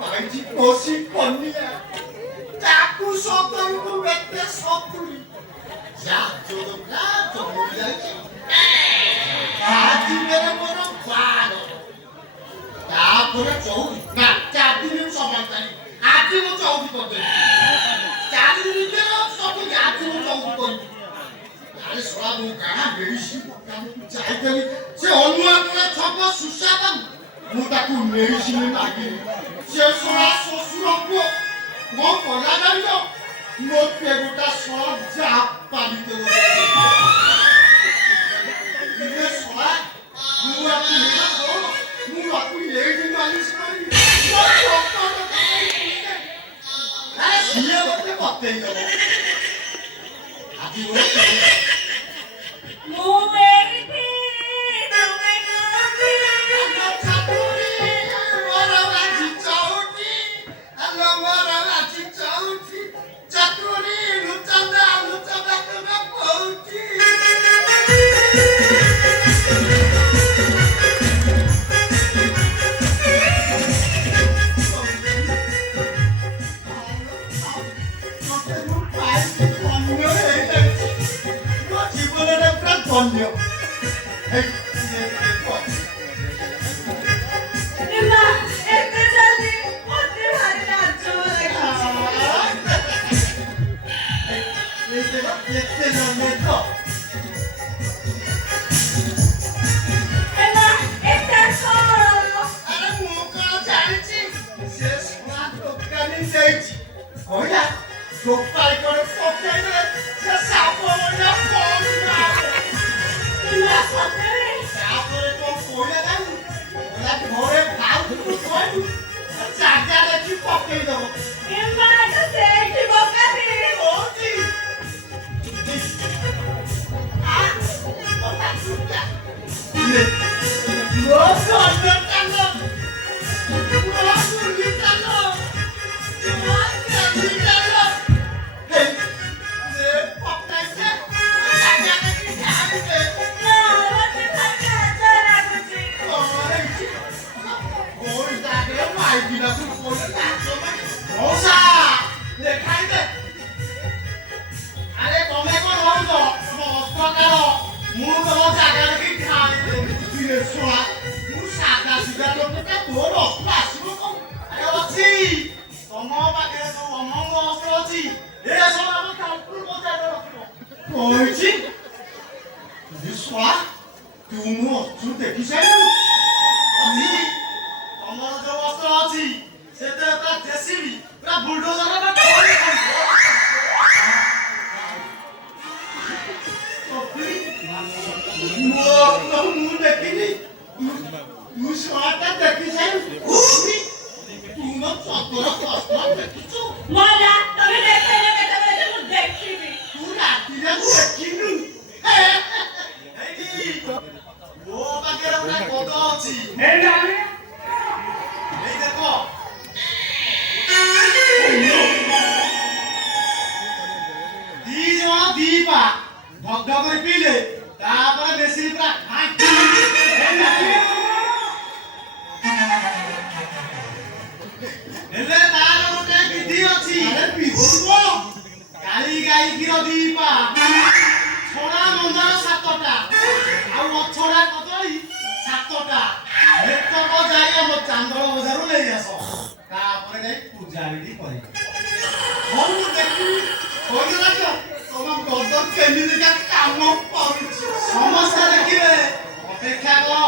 Paiji kosi konia, taku soto itu bete soturi, jatuh jatuh lagi. Hati mere moro pano, tapore jauh, nah jadi ni sobat tadi, hati mu jauh di kota, jadi ni kero sobat hati mu jauh di kota. Hari selalu karena berisi kamu jadi si onuan kena coba susah kan. Mutaku nerisini lagi. Sesuatu sesuatu mau pola dari lo. Mau peruta soal japa itu. Ini soal mulaku lihat lo. Mulaku ini manis sekali. Dia betul betul itu. Hati lo. Konyo. Hey, Emma, este jaldi, otte bhari nacho lagchi. Este momento. Emma, este solo. Ara muka chalichi. Ses quatro canicetti. Olha, do pai para focar, se sapo olha fora. Emma, sotere. Sapore to olha kan. Olha ঘরে ভাউ তো কই। চারটা কি পকেই দাও। Emma, এটা সেটি বকাতি। OG. ମୁଁ ତମ ଜାଗାରେ କି ଖାଇଲେ ଶୁଆ ମୁଁ ସାଦା ସିଧା ଲୋକଟା ତୋର ଅସ୍ତ୍ର ଆସିବ କଣ ଆରେ ଅଛି ତମ ପାଖରେ ସବୁ ଅମଙ୍ଗ ଅସ୍ତ୍ର ଅଛି ଏ ସବୁ ଆମ କାଲକୁଲ ବଜାରରେ ରଖିବ କହିଛି ଶୁଆ ତୁ ମୋ ଅସ୍ତ୍ର ଦେଖି ସାରିଲୁ ଅଛି ତମର ଯୋଉ ଅସ୍ତ୍ର ଅଛି ସେଥିରେ ପୁରା ଜେସିବି ପୁରା ବୁଲଡୋଜର ମୁଁ ଦେଖିନି ମୁଁ ଶୁଆଟା ଦେଖି ସାରି ତୁ ମୋ ଚତୁର ପ୍ରଶ୍ନ ଦେଖିଛୁ ମଲା, ତମେ ଦେଖେଇଲେ କେତେବେଳେ ମୁଁ ଦେଖିବି। ତୁ ରାତିରେ ଦେଖିନୁ ଏଇଠି ମୋ ପାଖରେ ଗୋଟେ ଗଦ ଅଛି ଏଇ ଦେଖ ଦି ଜଣ ଦି ପା ଢକ କରି ପିଇଲେ ତାପରେ ବେଶୀ ପୁରା ହେଲେ ତାର ଗୋଟେ ବିଧି ଅଛି କାଳି ଗାଈ କ୍ଷୀର ଦି ପା ଛଣା ମନ୍ଦାର 7ଟା ଆଉ ଅଛଡ଼ା କଦଳୀ 7ଟା ଏତକ ଯାଇ ଆମ ଚାନ୍ଦଳ ବଜାରରୁ ନେଇ ଆସ ତାପରେ ଯାଇ ପୂଜାବିଧି କରିବ ହଉ ଦେଖିବି କହିଦେଲା କି ତମ ଗଦ କେମିତିକା କାମ କରୁଛି ସମସ୍ତେ ଦେଖିବେ ଅପେକ୍ଷା କର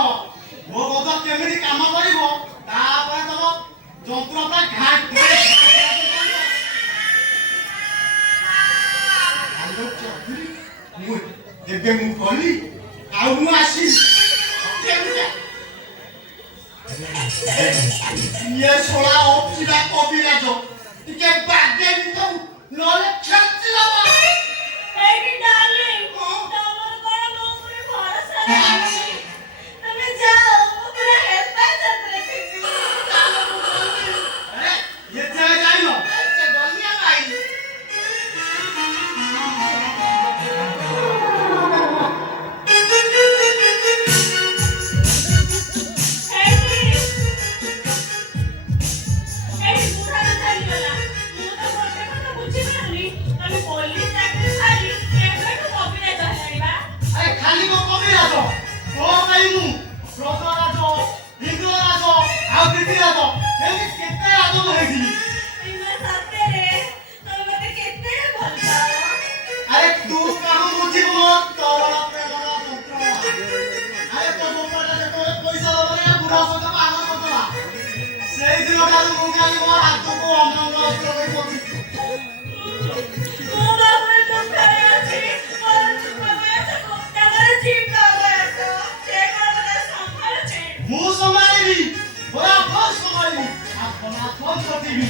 ମୋ ଗଦ କେମିତି କାମ କରିବ ତାପରେ ତମ ଯନ୍ତ୍ରଟା ଏବେ ମୁଁ କଲି ଆଉ ମୁଁ ଆସିବି ଇଏ ଶୋଳା ଅପିଲା କବିରାଜ ଟିକେ ବାଗେନି ତ ନହେଲେ ଖେଚି ଦବ ଏଇଠି ଡାର୍ଲିଂ, ତମର କଣ ମୋ ଉପରେ ଭରସା ନାହିଁ? ତମେ ଯାଅ, ମୁଁ ପୁରା ହେପାଜତରେ ଥିବି। ଆରେ ଇଏ ଯାଏ ଯାଇନ ସେ ଗଲିଆ ଭାଇ ଏଇଠି ଦିନଠାରୁ ମୁଁ ଖାଲି ମୋ ହାତକୁ ଅମଙ୍ଗ ଅସ୍ତ୍ର କରି ପକେଇଛି। ମୁଁ ବାବୁରେ ଦୁଃଖରେ ଅଛି। ମୋର ବୟସ ତାଙ୍କର ଠିକ ବୟସ। ସେ କଣ ମୋତେ ସମ୍ଭାଳୁଛି? ମୁଁ ସମ୍ଭାଳିବି, ବରାବର ସମ୍ଭାଳିବି, ଆପଣ ଆପଣ ପ୍ରତିବି।